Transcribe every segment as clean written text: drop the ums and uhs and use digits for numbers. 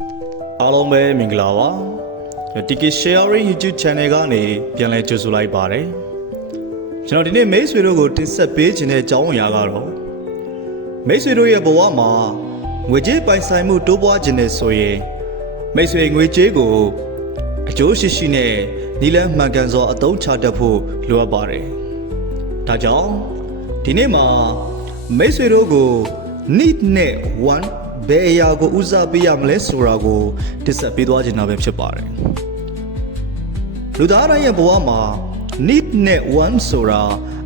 အားလုံးပဲမင်္ဂလာပါ TK Sharing YouTube Channel ကနေပြန်လည်ကြိုဆိုလိုက်ပါတယ်ကျွန်တော်ဒီနေ့မိတ်ဆွေတို့ကိုတင်ဆက်ပေးခြင်းတဲ့အကြောင်းအရာကတော့မိတ်ဆွေတို့ရဲ့ဘဝမှာငွေကြေးပိုင်ဆိုင်မှုတိုးပွားခြင်းနဲ့ဆိုရင်မိတ်ဆွေငွေကြေးကိုအကျိုးရှိရှိနဲ့နီလန်းမှန်ကန်စွာအသုံးချတတ်ဖို့လိုအပ်ပါတယ်ဒါကြောင့်ဒီနေ့မှာမိတ်ဆွေတို့ကို need နဲ့ want ဘယ်အရာကိုဦးစားပေးရမလဲဆိုတာကိုတင်ဆက်ပေးသွားချင်တာပဲဖြစ်ပါတယ်လူသားတိုင်းရဲ့ဘဝမှာ need နဲ့ want ဆိုတာ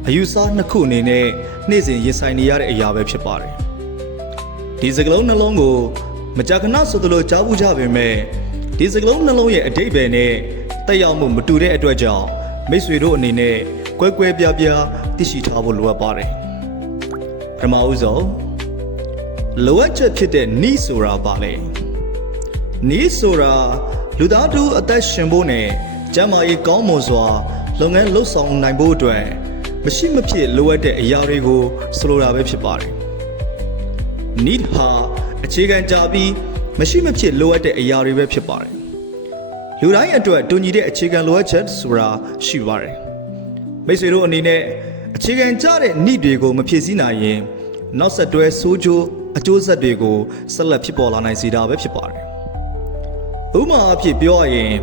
အယူဆနှစ်ခုအနေနဲ့နေ့စဉ်ရင်ဆိုင်နေရတဲ့အရာပဲဖြစ်ပါတယ်ဒီစကားလုံးနှလုံးကိုမကြာခဏဆိုသလိုကြားဘူးကြပေမဲ့ဒီစကားလုံးနှလုံးရဲ့အဓိပ္ပာယ်နဲ့တက်ရောက်မှုမတူတဲ့အတွက်ကြောင့်မိတ်ဆွေတို့အနေနဲ့ကွဲကွဲပြားပြားသိရှိထားဖို့လိုအပ်ပါတယ်ပထမဦးဆုံးလိုအပ်ချက်ဖြစ်တဲ့ need ဆိုတာပါလေ need ဆိုတာလူသားတို့အသက်ရှင်ဖို့နဲ့ကျန်းမာရေးကောင်းမွန်စွာလုပ်ငန်းလုပ်ဆောင်နိုင်ဖို့အတွက်မရှိမဖြစ်လိုအပ်တဲ့အရာတွေကိုဆိုလိုတာပဲဖြစ်ပါတယ် need ဟာအခြေခံကြပြီးမရှိမဖြစ်လိုအပ်တဲ့အရာတွေပဲဖြစ်ပါတယ်လူတိုင်းအတွက်တူညီတဲ့အခြေခံလိုအပ်ချက်ဆိုတာရှိပါတယ်မိတ်ဆွေတို့အနေနဲ့အခြေခံကြတဲ့ need တွေကိုမဖြည့်ဆည်းနိုင်ရင်နောက်ဆက်တွဲဆိုးကျိုးအကျိုးဆက်တွေကိုဆက်လက်ဖြစ်ပေါ်လာနိုင်စေတာပဲဖြစ်ပါတယ်ဥပမာအဖြစ်ပြောရရင်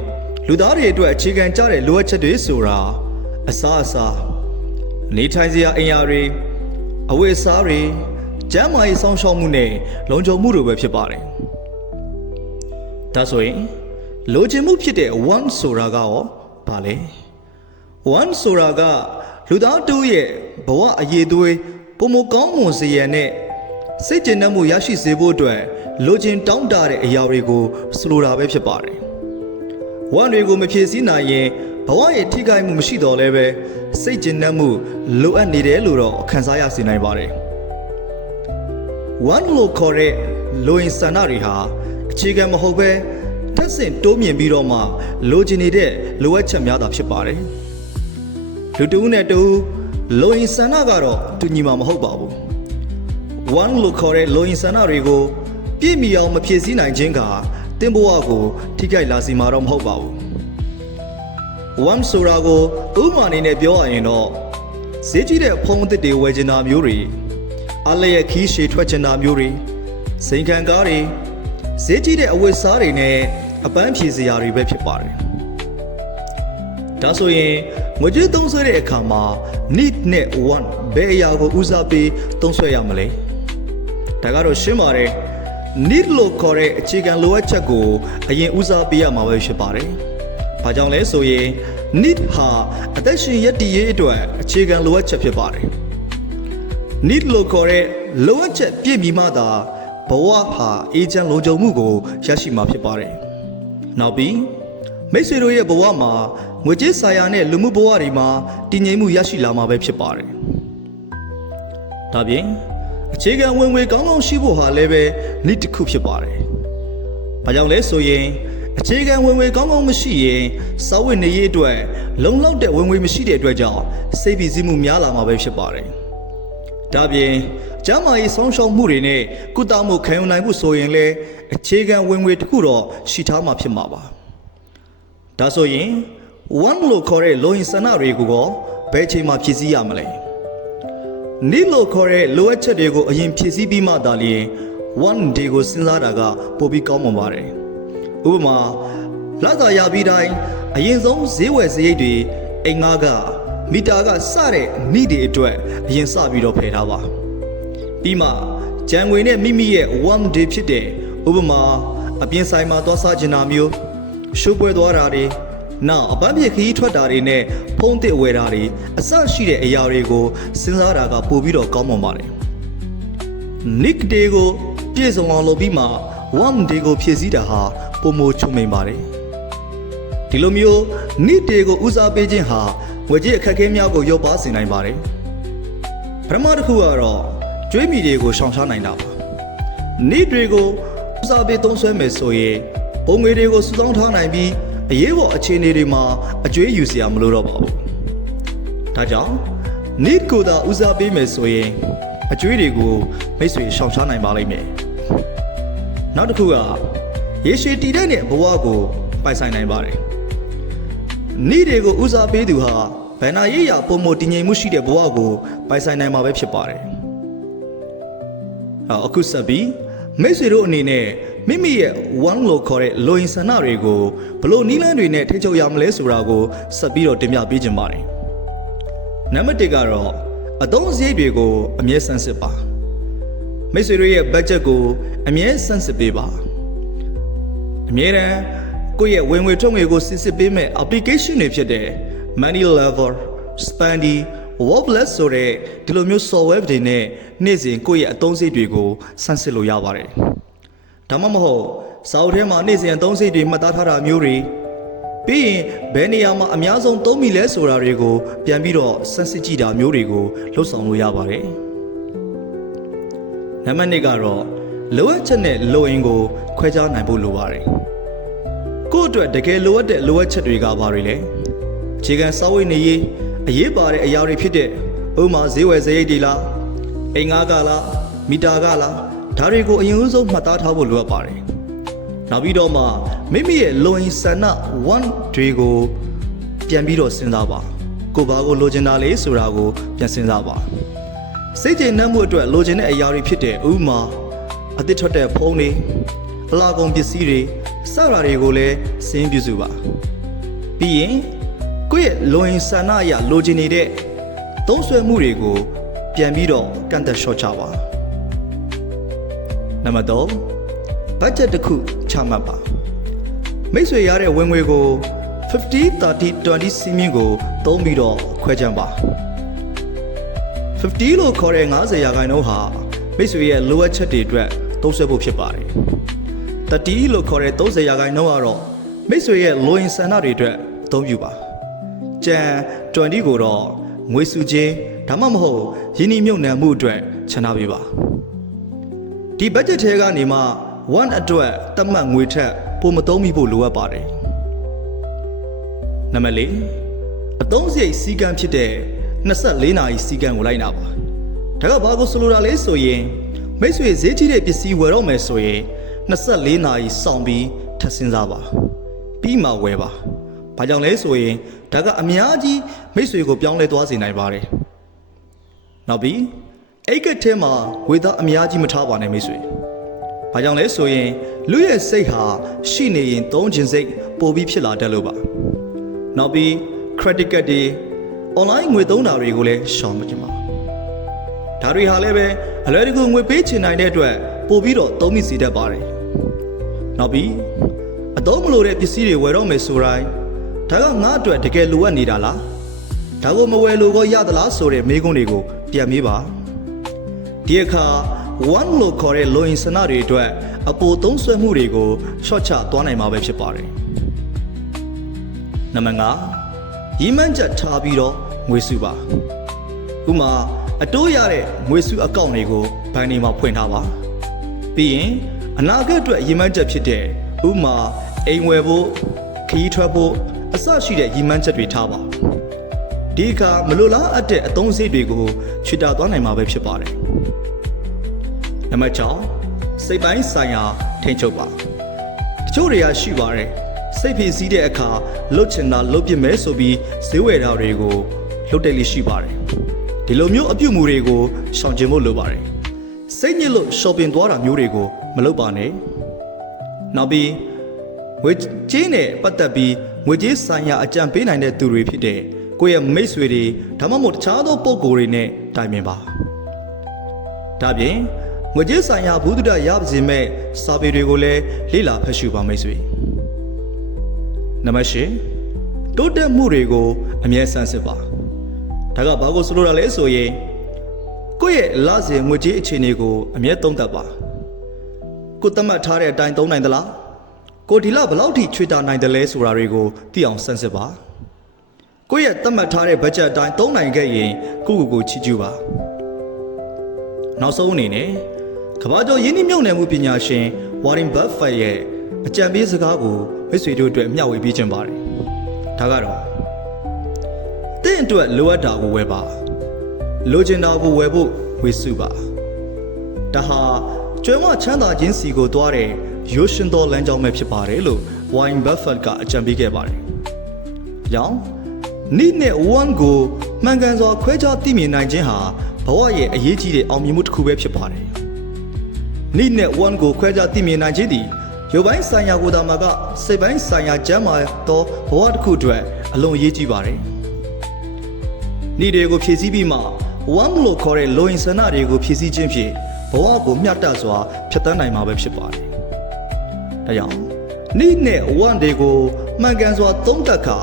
လူသားတွေအတွက်အခြေခံကြတဲ့လိုအပ်ချက်တွေဆိုတာအစားအစာနေထိုင်စရာအိမ်ယာတွေအဝတ်အစားတွေကျန်းမာရေးစောင့်ရှောက်မှုနဲ့လုံခြုံမှုတွေပဲဖြစ်ပါတယ်ဒါဆိုရင်လိုချင်မှုဖြစ်တဲ့ want ဆိုတာကရောဘာလဲ want ဆိုတာကလူသားတို့ရဲ့ဘဝအရေးသွေးပုံမကောင်းမွန်စေရန်နဲ့စိတ်ကျဉ်နှံ့မှုရရှိစေဖို့အတွက်လိုချင်တောင်းတတဲ့အရာတွေကိုဆိုလိုတာပဲဖြစ်ပါတယ်။want တွေကိုမဖြည့်ဆည်းနိုင်ရင်ဘဝရဲ့ထိခိုက်မှုမရှိတော့လဲပဲစိတ်ကျဉ်နှံ့မှုလိုအပ်နေတယ်လို့တော့ခံစားရစေနိုင်ပါတယ်။ want လို့ခေါ်တဲ့လိုအင်ဆန္ဒတွေဟာအခြေခံမဟုတ်ပဲထပ်ဆင့်တိုးမြင့်ပြီးတော့မှလိုချင်နေတဲ့လိုအပ်ချက်များတာဖြစ်ပါတယ်။လူတဦးနဲ့တဦးလိုအင်ဆန္ဒကတော့တူညီမှာမဟုတ်ပါဘူး။ want လို့ခေါ်တဲ့လိုအင်ဆန္ဒတွေကိုပြည့်မီအောင်မဖြည့်ဆည်းနိုင်ခြင်းကတင်းဘဝကိုထိခိုက်လာစေမှာတော့မဟုတ်ပါဘူး။ want ဆိုတာကိုဥပမာအနေနဲ့ပြောရရင်တော့ဈေးကြီးတဲ့ဖုန်းအသစ်တွေဝယ်ချင်တာမျိုးတွေအလျက်ခီးရှည်ထွက်ချင်တာမျိုးတွေစိန်ခံကားတွေဈေးကြီးတဲ့အဝတ်စားတွေနဲ့အပန်းဖြေစရာတွေပဲဖြစ်ပါတယ်။ဒါဆိုရင်ငွေကြေးသုံးစွဲတဲ့အခါမှာ need နဲ့ want ဘယ်အရာကိုဦးစားပေးသုံးစွဲရမလဲ။ဒါကတော့ရှင်းပါတယ် need လို့ခေါ်တဲ့အခြေခံလိုအပ်ချက်ကိုအရင်ဦးစားပေးရမှာပဲဖြစ်ပါတယ်။ဘာကြောင့်လဲဆိုရင် need ဟာအသက်ရှင်ရပ်တည်ရေးအတွက်အခြေခံလိုအပ်ချက်ဖြစ်ပါတယ်။ need လို့ခေါ်တဲ့လိုအပ်ချက်ပြည့်မီမှသာဘဝဟာအေးချမ်းလုံခြုံမှုကိုရရှိမှာဖြစ်ပါတယ်။နောက်ပြီးမိတ်ဆွေတို့ရဲ့ဘဝမှာငွေကြေးဆိုင်ရာနဲ့လူမှုဘဝတွေမှာတည်ငြိမ်မှုရရှိလာမှာပဲဖြစ်ပါတယ်။ဒါပြင်အခြေခံဝင်ငွေကောင်းကောင်းရှိဖို့ဟာလည်းပဲ need တစ်ခုဖြစ်ပါတယ်။ဘာကြောင့်လဲဆိုရင်အခြေခံဝင်ငွေကောင်းကောင်းမရှိရင်စာဝတ်နေရေးအတွက်လုံလောက်တဲ့ဝင်ငွေမရှိတဲ့အတွက်ကြောင့်စိတ်ဖိစီးမှုများလာမှာပဲဖြစ်ပါတယ်။ဒါပြင်ကျန်းမာရေးဆုံးရှုံးမှုတွေနဲ့ကုသမှုခံယူနိုင်မှုဆိုရင်လည်းအခြေခံဝင်ငွေတစ်ခုတော့ရှိထားမှာဖြစ်မှာပါ။ဒါဆိုရင်want လို့ခေါ်တဲ့လိုအင်ဆန္ဒတွေကိုဘယ်အချိန်မှဖြည့်ဆည်းရမလဲ need လို့ခေါ်တဲ့လိုအပ်ချက်တွေကိုအရင်ဖြည့်ဆည်းပြီးမှသာလျှင် want တွေကိုစဉ်းစားတာကပိုပြီးကောင်းမွန်ပါတယ်ဥပမာလစာရပြီးတိုင်းအရင်ဆုံးဈေးဝယ်စရိတ်တွေအိမ်ငါးကမီတာကစတဲ့ need တွေအတွက်အရင်စပြီးတော့ဖယ်ထားပါပြီးမှကြံငွေနဲ့မိမိရဲ့ want တွေဖြစ်တဲ့ဥပမာအပြင်ဆိုင်မှာသွားစားချင်တာမျိုးရှိုးပွဲသွားတာတွေနောက်အပန်းဖြေခရီးထွက်တာတွေနဲ့ဖုန်းသစ်ဝယ်တာတွေအစရှိတဲ့အရာတွေကိုစဉ်းစားတာကပိုပြီးတော့ကောင်းမွန်ပါတယ်။ need တွေကိုပြည့်စုံအောင်လုပ်ပြီးမှ want တွေကိုဖြည့်ဆည်းတာဟာပိုမိုချုံမိန်ပါတယ်။ဒီလိုမျိုး need တွေကိုဦးစားပေးခြင်းဟာငွေကြေးအခက်အခဲများကိုလျော့ပါစေနိုင်ပါတယ်။ပထမတစ်ခုကတော့ကြွေးမြီတွေကိုရှောင်ရှားနိုင်တာပါ။ need တွေကိုဦးစားပေးသုံးစွဲမယ်ဆိုရင်ပုံငွေတွေကိုစုဆောင်းထားနိုင်ပြီးအရေးပေါ်အခြေအနေတွေမှာအကျွေးယူစရာမလိုတော့ပါဘူး။ဒါကြောင့် need ကိုသာဦးစားပေးမယ်ဆိုရင်အကျွေးတွေကိုမိတ်ဆွေရှောင်ရှားနိုင်ပါလိမ့်မယ်။နောက်တစ်ခုက ရေရှည်တည်တဲ့ဘဝကိုပိုင်ဆိုင်နိုင်ပါတယ်ဤတွေကိုဦးစားပေးသူဟာဘန္နာရေးရပုံမတည်ငြိမ်မှုရှိတဲ့ဘဝကိုပိုင်ဆိုင်နိုင်မှာပဲဖြစ်ပါတယ်အခုဆက်ပြီးမိတ်ဆွေတို့အနေနဲ့မိမိရဲ့ one လို့ခေါ်တဲ့လိုအင်ဆန္ဒတွေကိုဘလို့နီးလန်းတွေနဲ့ထိချုပ်ရမလဲဆိုတာကိုဆက်ပြီးတော့တင်ပြပေးခြင်းပါတယ်နံပါတ်1ကတော့အသုံးစရိတ်တွေကိုအမြဲဆန်းစစ်ပါမိတ်ဆွေတို့ရဲ့ budget ကိုအမြဲဆန်းစစ်ပေးပါအမြဲတမ်းကိုယ့်ရဲ့ဝင်ငွေထွက်ငွေကိုစစ်ဆေးပေးမဲ့ application တွေဖြစ်တဲ့ Money Level, Spendy, Wobless ဆိုတဲ့ဒီလိုမျိုး software တွေနဲ့နေ့စဉ်ကိုယ့်ရဲ့အသုံးစရိတ်တွေကိုဆန်းစစ်လို့ရပါတယ်ဒါမှမဟုတ်စာအုပ်ထဲမှာနေ့စဉ်အသုံးစရိတ်တွေမှတ်သားထားတာမျိုးတွေပြီးရင်ဘယ်နေရာမှာအများဆုံးသုံးမိလဲဆိုတာတွေကိုပြန်ပြီးတော့ဆန်းစစ်ကြည့်တာမျိုးတွေကိုလုပ်ဆောင်လို့ရပါတယ်နံပါတ်2ကတော့လိုအပ်ချက်နဲ့လိုအင်ကိုခွဲခြားနိုင်ဖို့လိုပါတယ်ကိုယ့်အတွက်တကယ်လိုအပ်တဲ့လိုအပ်ချက်တွေကဘာတွေလဲအခြေခံစာဝတ်နေရေးအရေးပါတဲ့အရာတွေဖြစ်တဲ့ဥပမာဈေးဝယ်စရိတ်တွေလားအိမ်ငှားကလားမီတာကလားဒါတွေကိုအရင်ဆုံးမှတ်သားထားဖို့လိုအပ်ပါတယ်နောက်ပြီးတော့မှမိမိရဲ့လိုအင်ဆန္ဒ want တွေကိုပြန်ပြီးတော့စဉ်းစားပါကိုဘာကိုလိုချင်တာလဲဆိုတာကိုပြန်စဉ်းစားပါစိတ်ကျေနပ်မှုအတွက်လိုချင်တဲ့အရာတွေဖြစ်တဲ့ဥပမာအသစ်ထွက်တဲ့ဖုန်းတွေအလားကုန်ပစ္စည်းတွေစတာတွေကိုလည်းစဉ်းပြုစုပါပြီးရင်ကိုယ့်ရဲ့လိုအင်ဆန္ဒအရလိုချင်နေတဲ့သုံးစွဲမှုတွေကိုပြန်ပြီးတော့ကန့်သက်လျှော့ချပါနံပါတ်3ဘတ်ဂျက်တစ်ခုချမှတ်ပါမိတ်ဆွေရတဲ့ဝင်ငွေကို50 30 20 စီးမြင့်ကိုသုံးပြီးတော့ခွဲခြမ်းပါ50လို့ခေါ်တဲ့90%ဟာမိတ်ဆွေရဲ့လိုအပ်ချက်တွေအတွက်သုံးစွဲဖို့ဖြစ်ပါတယ်30လို့ခေါ်တဲ့30%ကတော့မိတ်ဆွေရဲ့လိုအင်ဆန္ဒတွေအတွက်အသုံးပြုပါကျန်20ကိုတော့ငွေစုချင်းဒါမှမဟုတ်ရင်းနှီးမြှုပ်နှံမှုအတွက်ချန်ထားပေးပါဒီဘတ်ဂျက်ထဲကနေမှ1အတွက်သတ်မှတ်ငွေထက်ပိုမသုံးမိဖို့လိုအပ်ပါတယ်နံပါတ်4အသုံးစရိတ်စည်းကမ်းဖြစ်တဲ့24နာရီစည်းကမ်းကိုလိုက်နာပါဒါကဘာကိုဆိုလိုတာလဲဆိုရင်မိတ်ဆွေဈေးကြီးတဲ့ပစ္စည်းဝယ်တော့မယ်ဆိုရင်24နာရီစောင့်ပြီးထပ်စဉ်းစားပါပြီးမှဝယ်ပါဘာကြောင့်လဲဆိုရင်ဒါကအများကြီးမိတ်ဆွေကိုပြောင်းလဲသွားစေနိုင်ပါတယ်နောက်ပြီးအိတ်ကထဲမှာဝေသားအများကြီးမထားပါနဲ့မိတ်ဆွေဘာကြောင့်လဲဆိုရင်လူရဲ့စိတ်ဟာရှိနေရင်သုံးခြင်းစိတ်ပိုပြီးဖြစ်လာတတ်လို့ပါနောက်ပြီး credit card တွေ online ငွေသုံးတာတွေကိုလည်းရှောင်မကြပါဒါတွေဟာလည်းပဲအလွယ်တကူငွေပေးချင်နိုင်တဲ့အတွက်ပိုပြီးတော့သုံးမိစေတတ်ပါတယ်နောက်ပြီးအသုံးမလိုတဲ့ပစ္စည်းတွေဝယ်တော့မယ်ဆိုတိုင်းဒါကငါ့အတွက်တကယ်လိုအပ်နေတာလားဒါကိုမဝယ်လို့ရသလားဆိုတဲ့မေးခွန်းတွေကိုပြန်မေးပါဒီအခါ one လို့ခေါ်တဲ့လိုအင်ဆန္ဒတွေအတွက်အပိုသုံးစွဲမှုတွေကိုရှော့ချသွားနိုင်မှာပဲဖြစ်ပါတယ်နံပါတ်5ရည်မှန်းချက်ထားပြီးတော့ငွေစုပါဥမာအတိုးရတဲ့ငွေစုအကောင့်တွေကိုဘဏ်တွေမှာဖွင့်ထားပါပြီးရင်အနာဂတ်အတွက်ရည်မှန်းချက်ဖြစ်တဲ့ဥမာအိမ်ဝယ်ဖို့ခရီးထွက်ဖို့အစရှိတဲ့ရည်မှန်းချက်တွေထားပါဒီအခါမလိုလားအပ်တဲ့အသုံးစရိတ်တွေကိုချွေတာသွားနိုင်မှာပဲဖြစ်ပါတယ်နံပါတ်6စိတ်ပိုင်းဆိုင်ရာထိန်းချုပ်ပါတချို့တွေကရှိပါတယ်စိတ်ဖြစ်စည်းတဲ့အခါလှုပ်ချင်တာလှုပ်ပြမယ်ဆိုပြီးဈေးဝယ်တာတွေကိုလှုပ်တယ်လို့ရှိပါတယ်ဒီလိုမျိုးအပြုတ်မှုတွေကိုရှောင်ကျဉ်ဖို့လိုပါတယ်စိတ်ညစ်လို့ shopping သွားတာမျိုးတွေကိုမလုပ်ပါနဲ့နောက်ပြီးငွေကြေးနဲ့ပတ်သက်ပြီးငွေကြေးဆိုင်ရာအကြံပေးနိုင်တဲ့သူတွေဖြစ်တဲ့ကိုယ့်ရဲ့မိတ်ဆွေတွေဒါမှမဟုတ်တခြားသောပုဂ္ဂိုလ်တွေနဲ့တိုင်ပင်ပါဒါပြင်ငွေကြေးဆိုင်ရာဘုဒ္ဓရပါစေမဲ့စာပေတွေကိုလည်းလေ့လာဖတ်ရှုပါမိတ်ဆွေနံပါတ်8တိုးတက်မှုတွေကိုအမြဲဆန်းစစ်ပါဒါကဘာကိုဆိုလိုတာလဲဆိုရင်ကိုယ့်ရဲ့လစဉ်ငွေကြေးအခြေအနေကိုအမြဲသုံးသပ်ပါကိုသတ်မှတ်ထားတဲ့အတိုင်းသုံးနိုင်သလားကိုဒီလဘယ်လောက်ထိချွေတာနိုင်တယ်လဲဆိုတာတွေကိုသိအောင်ဆန်းစစ်ပါကိုယ့်ရဲ့သတ်မှတ်ထားတဲ့ဘတ်ဂျက်အတိုင်းသုံးနိုင်ခဲ့ရင်ကိုချီးကျူးပါနောက်ဆုံးအနေနဲ့ကမ္ဘာကျော်ယင်းနှိမ့်မြုပ်နယ်မှုပညာရှင် Warren Buffett ရဲ့အကြံပေးစကားကိုမိတ်ဆွေတို့အတွက်မျှဝေပေးခြင်းပါတယ်ဒါကတော့တင့်အတွက်လိုအပ်တာကိုဝယ်ပါလိုချင်တာကိုဝယ်ဖို့ဝေစုပါဒါဟာကျွမ်းမချမ်းသာခြင်းစီကိုသွားတဲ့ ရိုးရှင်းသောလမ်းကြောင်းပဲဖြစ်ပါတယ်လို့ Warren Buffett ကအကြံပေးခဲ့ပါတယ်။ကြောင့်နေ့နဲ့1ကိုမှန်ကန်စွာခွဲခြားသိမြင်နိုင်ခြင်းဟာဘဝရဲ့အရေးကြီးတဲ့အောင်မြင်မှုတစ်ခုပဲဖြစ်ပါတယ်။နေ့နဲ့1ကိုခွဲခြားသိမြင်နိုင်ခြင်းသည်ရုပ်ပိုင်းဆိုင်ရာကိုယ်သာမှာကစိတ်ပိုင်းဆိုင်ရာကျန်းမာသောဘဝတစ်ခုအတွက်အလွန်အရေးကြီးပါတယ်။နေ့တွေကိုဖြည့်ဆည်းပြီးမှ1လို့ခေါ်တဲ့လိုအင်ဆန္ဒတွေကိုဖြည့်ဆည်းခြင်းဖြင့်ဘဝကိုမျှတစွာဖြတ်သန်းနိုင်မှာပဲဖြစ်ပါတယ်။ဒါကြောင့်နေ့နဲ့1တွေကိုမှန်ကန်စွာသုံးသပ်ခါ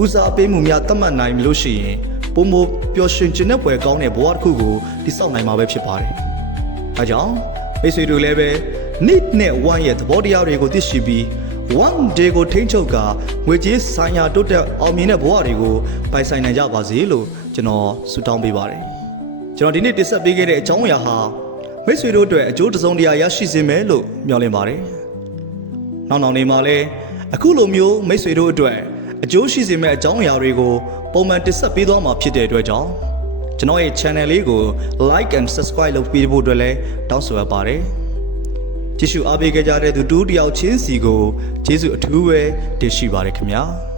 ဦးစားပေးမှုများသတ်မှတ်နိုင်လို့ရှိရင်ပုံမပျော်ရွှင်ခြင်းနဲ့ပွဲကောင်းတဲ့ဘဝတစ်ခုကိုတည်ဆောက်နိုင်မှာပဲဖြစ်ပါတယ်။အဲကြောင့်မိတ်ဆွေတို့လည်းပဲနေ့နဲ့1ရဲ့သဘောတရားတွေကိုသိရှိပြီး1 day ကိုထိန်းချုပ်ကာငွေကြေးဆိုင်ရာတိုးတက်အောင်မြင်တဲ့ဘဝတွေကိုပိုင်ဆိုင်နိုင်ကြပါစေလို့ကျွန်တော်ဆုတောင်းပေးပါတယ်။ကျွန်တော်ဒီနေ့တင်ဆက်ပေးခဲ့တဲ့အကြောင်းအရာဟာမိတ်ဆွေတို့အတွက်အကျိုးတစုံတရာရရှိစေမယ်လို့မျှော်လင့်ပါတယ်။နောက်နေမှာလည်းအခုလိုမျိုးမိတ်ဆွေတို့အတွက်အကျိုးရှိစေမယ့်အကြောင်းအရာတွေကိုပုံမှန်တင်ဆက်ပေးသွားမှာဖြစ်တဲ့အတွက်ကြောင့်ကျွန်တော်ရဲ့ channel လေးကို like and subscribe လုပ်ပေးဖို့အတွက်လည်းတောင်းဆိုအပ်ပါတယ်။ကြည့်ရှုအားပေးကြတဲ့သူတူတယောက်ချင်းစီကိုကျေးဇူးအထူးပဲတင်ရှိပါတယ်ခင်ဗျာ။